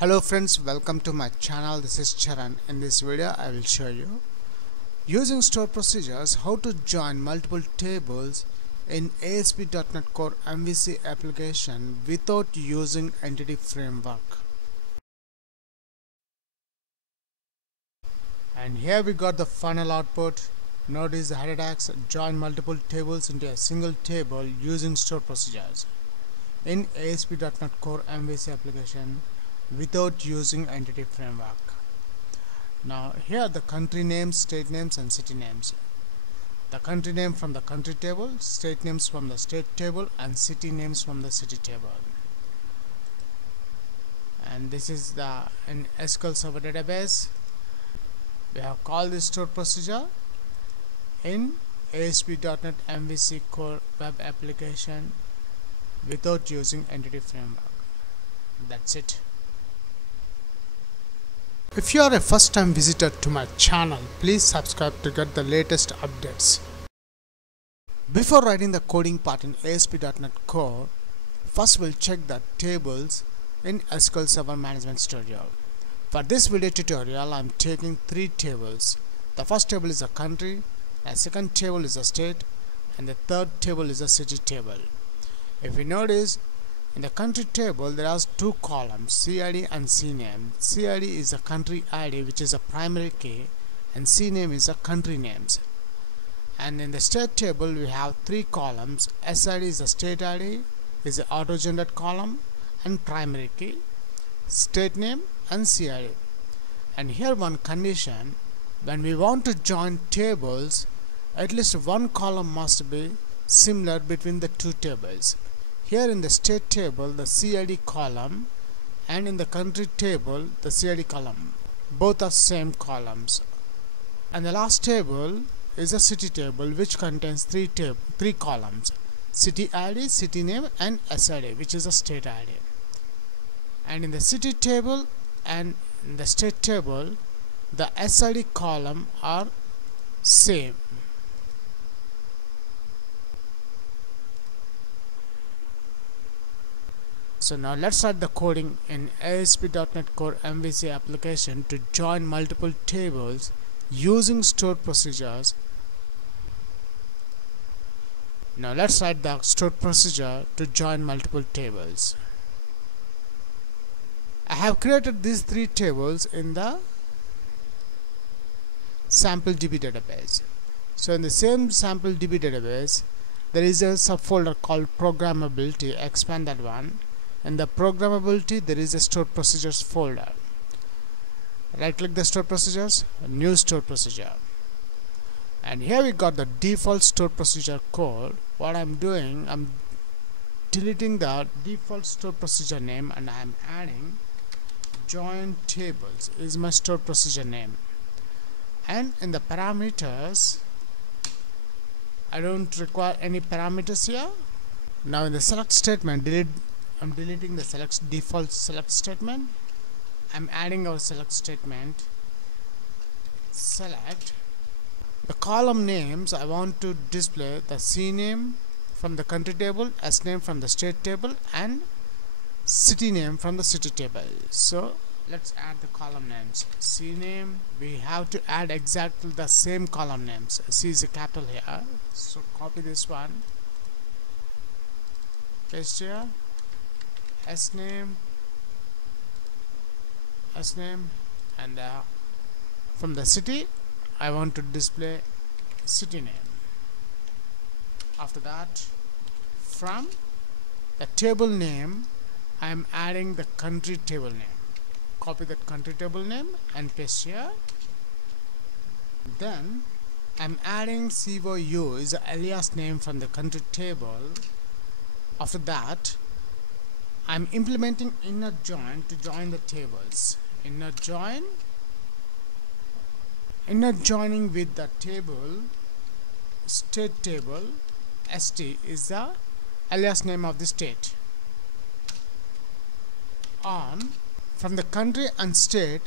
Hello friends, welcome to my channel. This is Charan. In this video I will show you using stored procedures how to join multiple tables in ASP.NET Core MVC application without using entity framework. And here we got the final output. Notice the header tags join multiple tables into a single table using stored procedures in ASP.NET Core MVC application without using entity framework. Now here are the country names, state names and city names. The country name from the country table, state names from the state table and city names from the city table. And this is the in SQL Server database. We have called this stored procedure in ASP.NET MVC Core web application without using entity framework. That's it. If you are a first time visitor to my channel, please subscribe to get the latest updates. Before writing the coding part in ASP.NET Core, first we'll check the tables in SQL Server Management Studio. For this video tutorial, I am taking 3 tables. The first table is a country, the second table is a state, and the third table is a city table. If you notice, in the country table there are 2 columns, CID and CNAME. CID is a country ID which is a primary key and CNAME is a country names. And in the state table we have 3 columns. SID is a state ID, is an auto-generated column and primary key, state name and CID. And here one condition, when we want to join tables, at least one column must be similar between the 2 tables. Here in the state table the CID column and in the country table the CID column, both are same columns. And the last table is a city table which contains 3 columns, city ID, city name and SID which is a state ID. And in the city table and in the state table the SID column are same. So now let's write the coding in ASP.NET Core MVC application to join multiple tables using stored procedures. Now let's write the stored procedure to join multiple tables. I have created these 3 tables in the sample DB database. So in the same sample DB database there is a subfolder called programmability. Expand that one. In the programmability there is a stored procedures folder. Right click the stored procedures, new stored procedure, and here we got the default stored procedure code. What I'm doing, I'm deleting the default stored procedure name and I'm adding join tables is my stored procedure name. And in the parameters I don't require any parameters here. Now in the select statement, I'm deleting the default select statement. I'm adding our select statement. Select the column names. I want to display the CNAME from the country table, SNAME from the state table and city name from the city table. So let's add the column names. CNAME, we have to add exactly the same column names. C is a capital here, so copy this one, paste here. SNAME, and from the city I want to display city name. After that, from the table name I am adding the country table name. Copy that country table name and paste here. Then I'm adding COU is the alias name from the country table. After that I'm implementing inner join to join the tables. Inner joining with the table, state table, ST is the alias name of the state. On from the country and state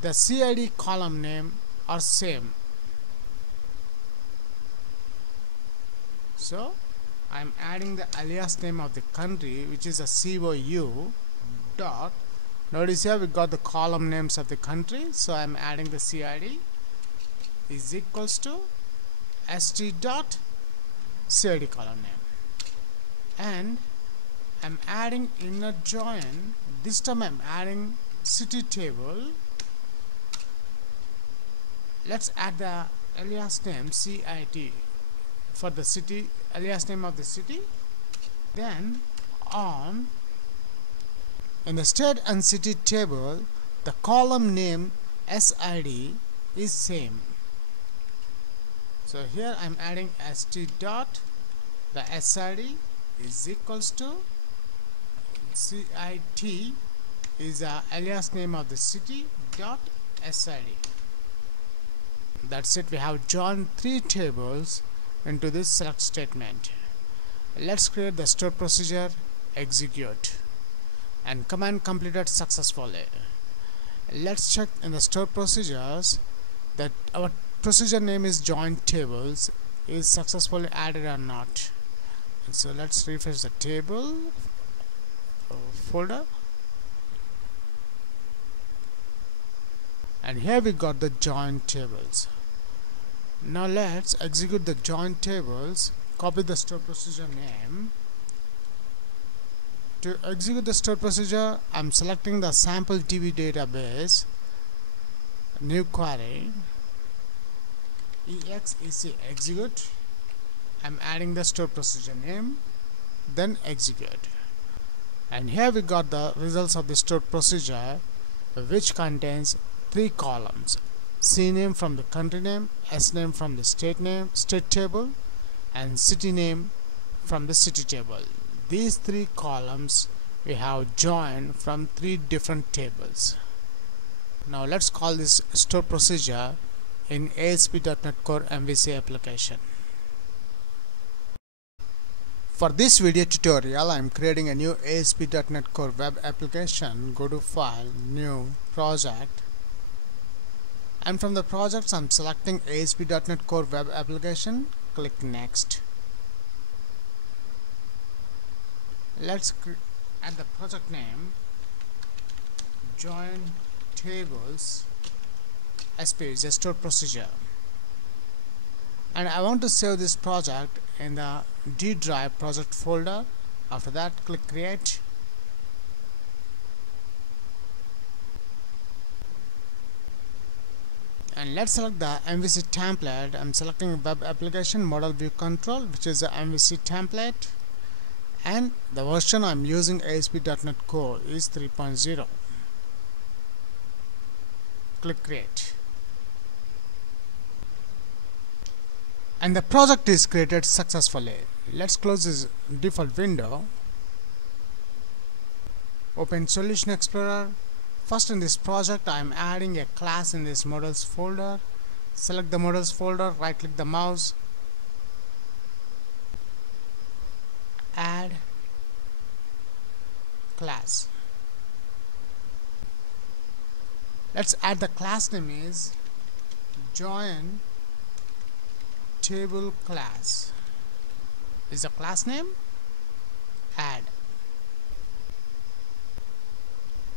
the CID column name are same. So I'm adding the alias name of the country, which is a COU dot Notice here we got the column names of the country, so I'm adding the CID is equals to st dot CID column name, and I'm adding inner join. This time I'm adding city table. Let's add the alias name CIT for the city, alias name of the city. Then on in the state and city table, the column name SID is same. So here I'm adding st dot the SID is equals to CIT is the alias name of the city dot SID. That's it. We have joined 3 tables into this select statement. Let's create the store procedure, execute, and command completed successfully. Let's check in the store procedures that our procedure name is join tables is successfully added or not. And so let's refresh the table folder, and here we got the join tables. Now let's execute the join tables. Copy the store procedure name. To execute the store procedure, I'm selecting the sample DB database, new query, exec execute. I'm adding the store procedure name, then execute. And here we got the results of the store procedure, which contains 3 columns: C name from the country name, S name from the state table, and city name from the city table. These 3 columns we have joined from 3 different tables. Now let's call this store procedure in ASP.NET Core MVC application. For this video tutorial, I am creating a new ASP.NET Core web application. Go to File, New, Project, and from the projects I'm selecting ASP.NET Core web application. Click Next. Let's add the project name join tables SP is a store procedure, and I want to save this project in the D drive project folder. After that, click Create, and let's select the MVC template. I'm selecting web application model view control, which is the MVC template, and the version I'm using ASP.NET Core is 3.0. Click Create, and the project is created successfully. Let's close this default window. Open Solution Explorer. First, in this project I am adding a class in this models folder. Select the models folder, right click the mouse, add class. Let's add the class name is join table class is the class name. Add,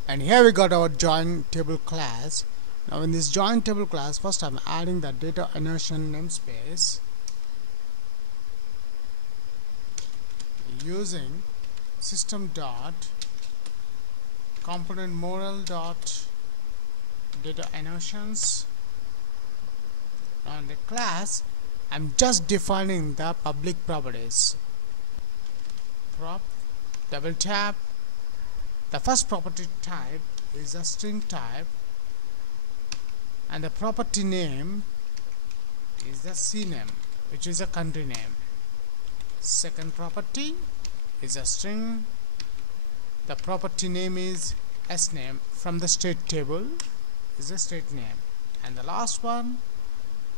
and here we got our join table class. Now in this join table class, first I'm adding the data insertion namespace using system dot component model dot data insertions. Now in the class I'm just defining the public properties. Prop, double tap. The first property type is a string type, and the property name is the C name, which is a country name. Second property is a string. The property name is S name from the state table is a state name, and the last one,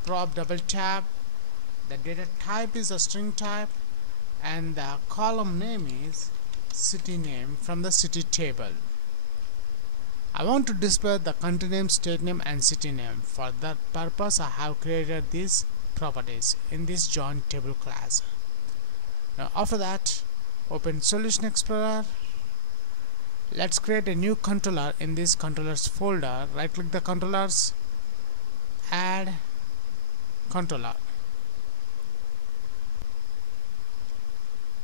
prop, double tap. The data type is a string type, and the column name is city name from the city table. I want to display the country name, state name, and city name. For that purpose, I have created these properties in this join table class. Now after that, open Solution Explorer. let's create a new controller in this controllers folder. Right click the controllers, add controller.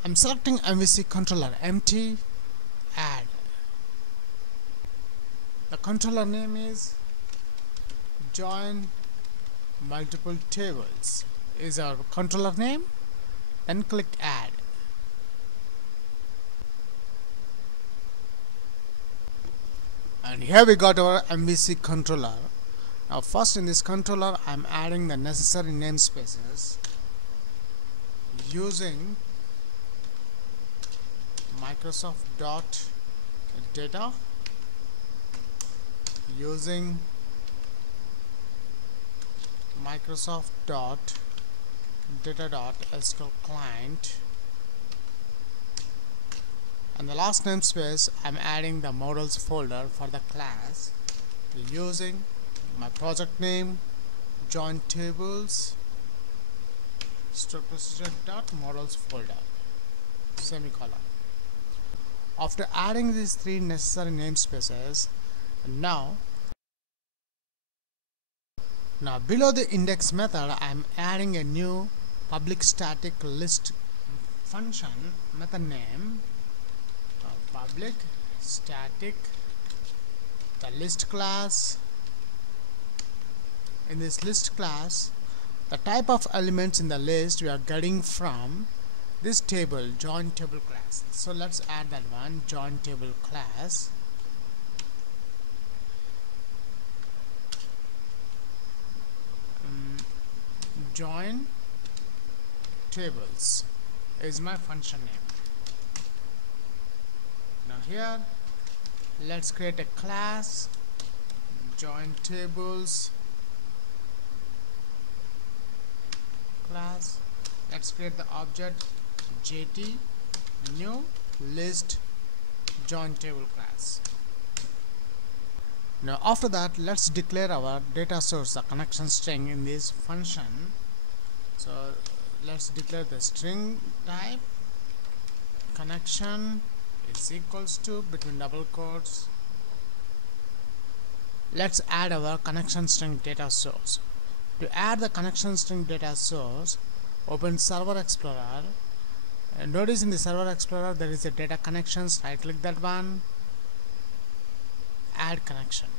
I'm selecting MVC controller empty, add. The controller name is join multiple tables is our controller name, then click add. And here we got our MVC controller. Now first in this controller I'm adding the necessary namespaces using Microsoft data, using Microsoft data.sql client, and the last namespace I'm adding the models folder for the class using my project name join tables stored procedure.models folder semicolon. After adding these three necessary namespaces, now below the index method I'm adding a new public static list function method name, public static the list class. In this list class, the type of elements in the list we are getting from this table join table class. So let's add that one, join table class. Join tables is my function name. Now here let's create a class join tables class. Let's create the object jt new list join table class. Now after that let's declare our data source, the connection string in this function. So let's declare the string type connection is equals to between double quotes. Let's add our connection string data source. To add the connection string data source, open Server Explorer, and notice in the Server Explorer there is a data connections. Right click that one, add connection.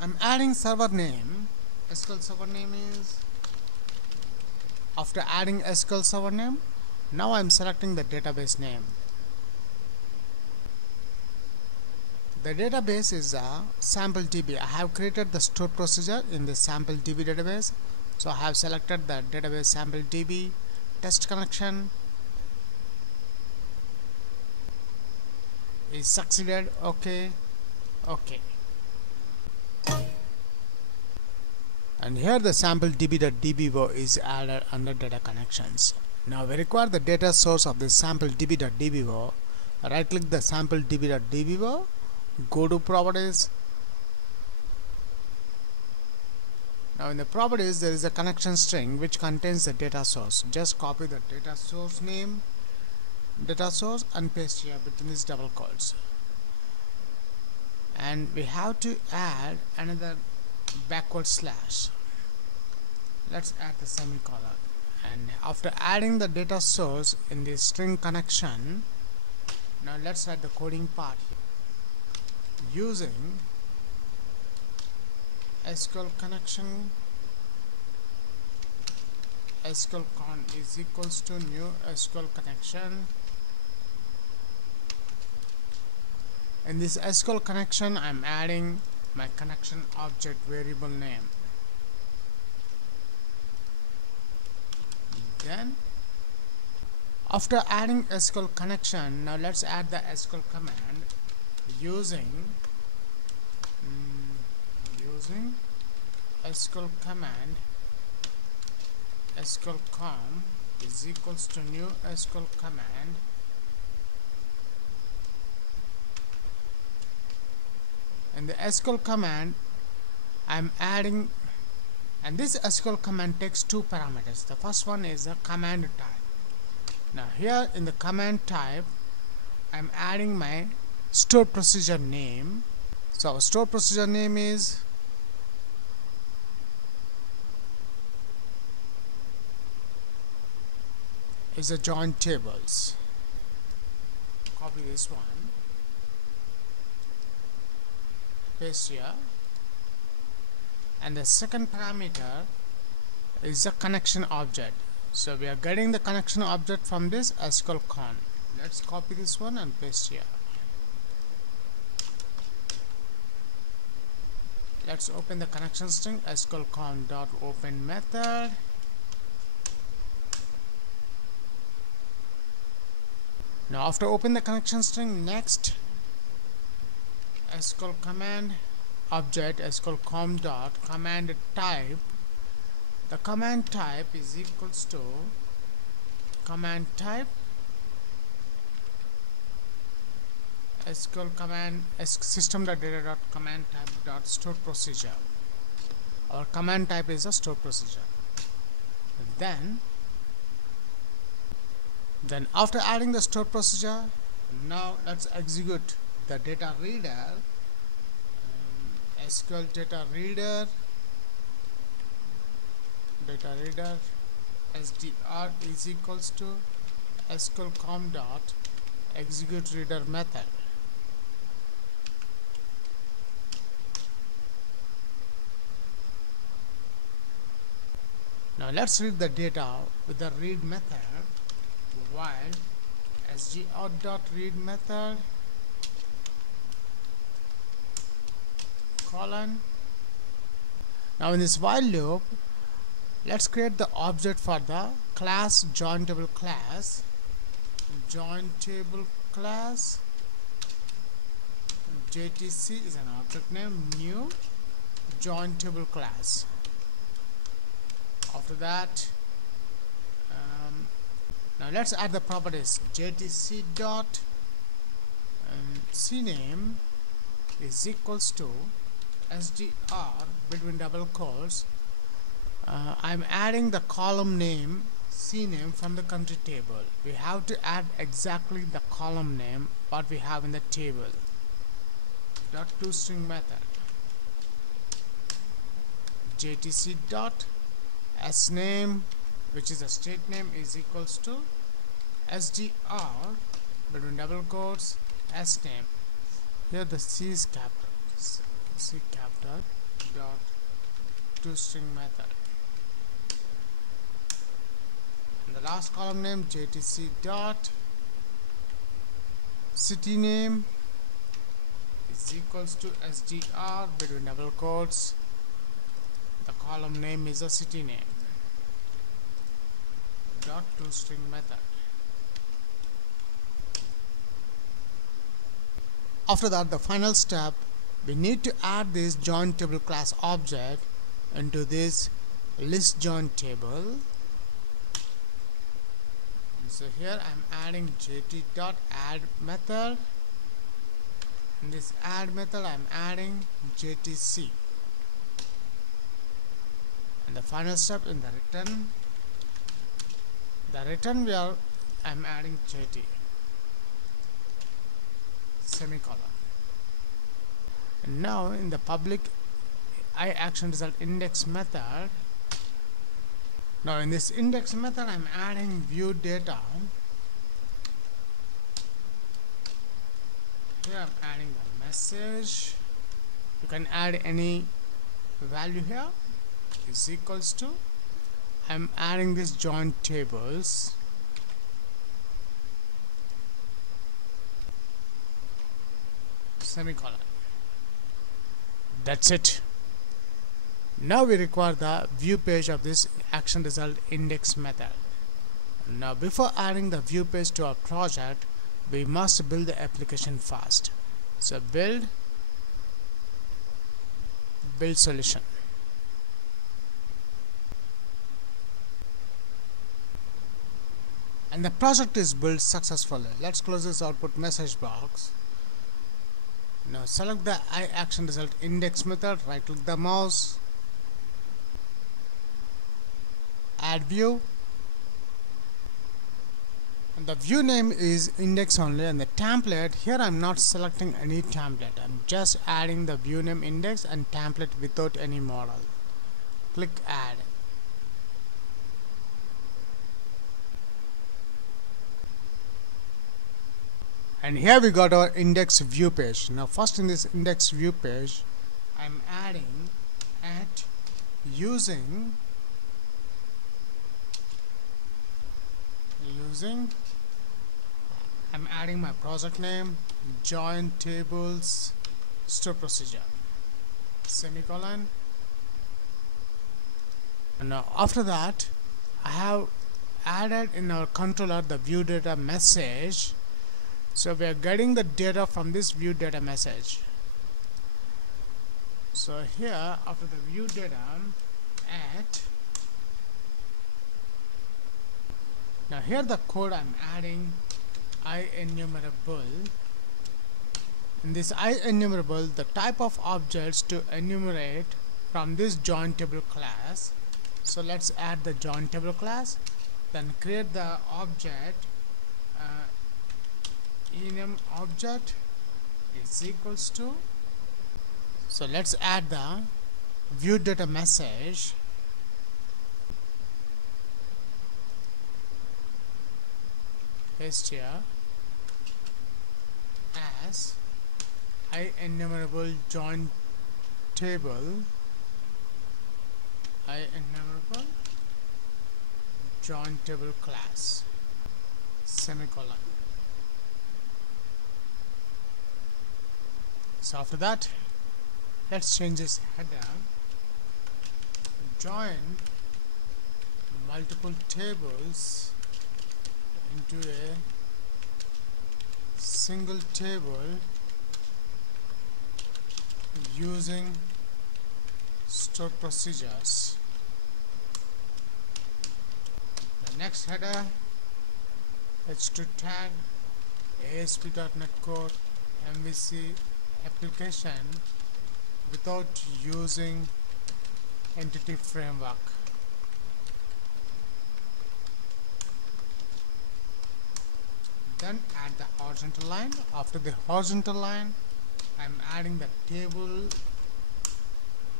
I'm adding server name. SQL server name is, after adding SQL server name, now I'm selecting the database name. The database is a sample DB. I have created the stored procedure in the sample DB database. So I have selected the database sample DB test connection is succeeded. Okay. And here the sample db.dbo is added under data connections. Now we require the data source of the sample db.dbo. Right click the sample db.dbo, go to properties. Now in the properties there is a connection string which contains the data source. Just copy the data source name, data source, and paste here between these double quotes. And we have to add another backward slash. Let's add the semicolon. And after adding the data source in the string connection, now let's add the coding part here. Using SQL connection, SQL con is equals to new SQL connection. In this SQL connection I'm adding my connection object variable name. Then after adding SQL connection, now let's add the SQL command using SQL command SQL com is equals to new SQL command. And the SQL command I'm adding, and this SQL command takes two parameters. The first one is the command type. Now here in the command type, I'm adding my store procedure name. So our store procedure name is the join tables. Copy this one, paste here, and the second parameter is the connection object. So we are getting the connection object from this SQL con. Let's copy this one and paste here. Let's open the connection string SQL con dot open method. Now after open the connection string, next SQL command object SQL com dot command type. The command type is equals to command type SQL command system.data.command type dot store procedure. Our command type is a store procedure. Then after adding the store procedure, now let's execute the data reader. SQL data reader SDR is equals to SQL com dot execute reader method. Now let's read the data with the read method, while sgr.read method colon. Now in this while loop, let's create the object for the class join table class. JTC is an object name, new join table class. After that, now let's add the properties. JTC dot cname is equals to SDR between double quotes. I'm adding the column name cname from the country table. We have to add exactly the column name what we have in the table. Dot toString method. JTC dot sname, which is a state name, is equals to SDR between double quotes sname. Here the C is capital. C capital dot toString method. And the last column name JTC dot city name is equals to SDR between double quotes. The column name is a city name dot toString method. After that, the final step, we need to add this join table class object into this list join table. And so here I'm adding jt.add method. In this add method I'm adding JTC. And the final step in the return, I'm adding JT semicolon. And now in the public iActionResult index method, now in this index method I'm adding view data. Here I'm adding the message. You can add any value here. Is equals to, I'm adding this join tables. Semicolon. That's it. Now we require the view page of this action result index method. Now before adding the view page to our project, we must build the application first. So build solution. And the project is built successfully. Let's close this output message box. Now select the iActionResult index method, right click the mouse, add view, And the view name is index only, and the template here I'm not selecting any template. I'm just adding the view name index and template without any model. Click add. And here we got our index view page. Now first in this index view page I'm adding at using I'm adding my project name, join tables, store procedure, semicolon. And now after that I have added in our controller the view data message. So we are getting the data from this view data message. So here after the view data at, now here the code I'm adding IEnumerable. In this IEnumerable, the type of objects to enumerate from this join table class. So let's add the join table class, then create the object enum object is equals to, so let's add the view data message paste here as IEnumerable join table IEnumerable join table class semicolon. So after that let's change this header, join multiple tables into a single table using store procedures. The next header, h2 tag ASP.NET Core MVC application without using entity framework. Then add the horizontal line. After the horizontal line I'm adding the table.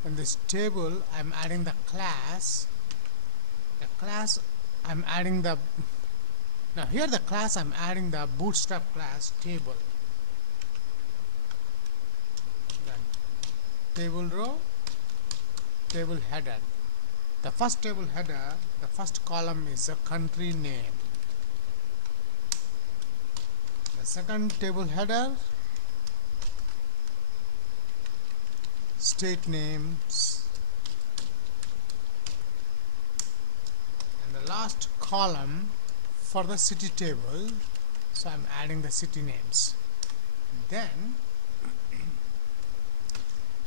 In this table I'm adding the class. The class I'm adding the, now here the class I'm adding the bootstrap class table. Table row, table header. The first table header, the first column is a country name. The second table header, state names. And the last column for the city table, so I'm adding the city names. Then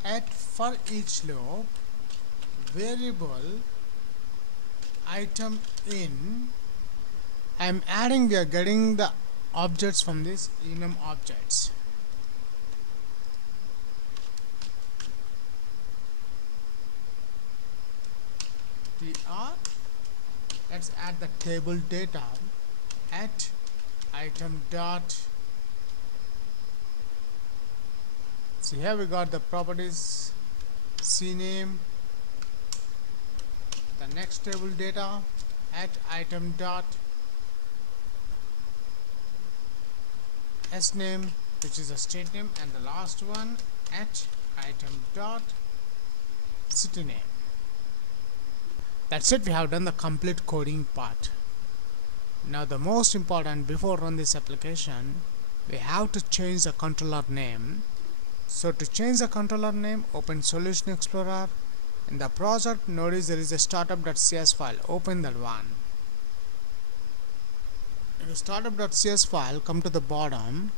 at for each loop variable item in, I'm adding, we are getting the objects from this enum objects. tr, let's add the table data at item dot. So here we got the properties cname, the next table data at item dot sname, which is a state name, and the last one at item dot city name. That's it, we have done the complete coding part. Now the most important, before run this application, we have to change the controller name. So to change the controller name, open Solution Explorer. In the project, notice there is a startup.cs file. Open that one. In the startup.cs file, come to the bottom.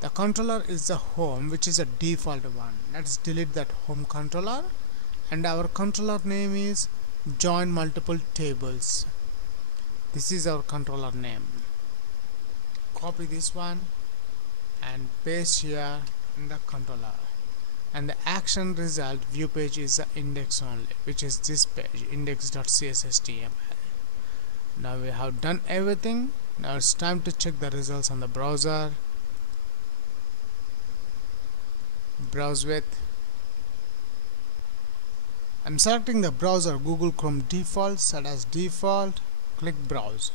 The controller is the home, which is a default one. Let's delete that home controller, and our controller name is join multiple tables. This is our controller name. Copy this one and paste here in the controller, and the action result view page is the index only, which is this page index.cshtml. Now we have done everything. Now it's time to check the results on the browser. Browse with. I'm selecting the browser Google Chrome default, set as default. Click browse.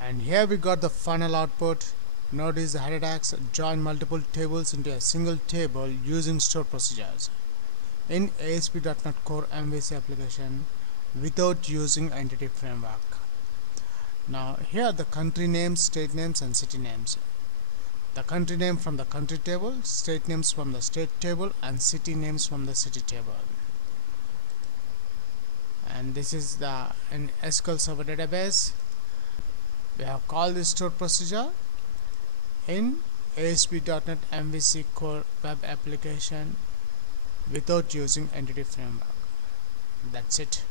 And here we got the final output. Notice the header tags join multiple tables into a single table using stored procedures in ASP.NET Core MVC application without using entity framework. Now here are the country names, state names and city names. The country name from the country table, state names from the state table and city names from the city table. And this is an SQL Server database. We have called this stored procedure in ASP.NET MVC Core web application without using entity framework. That's it.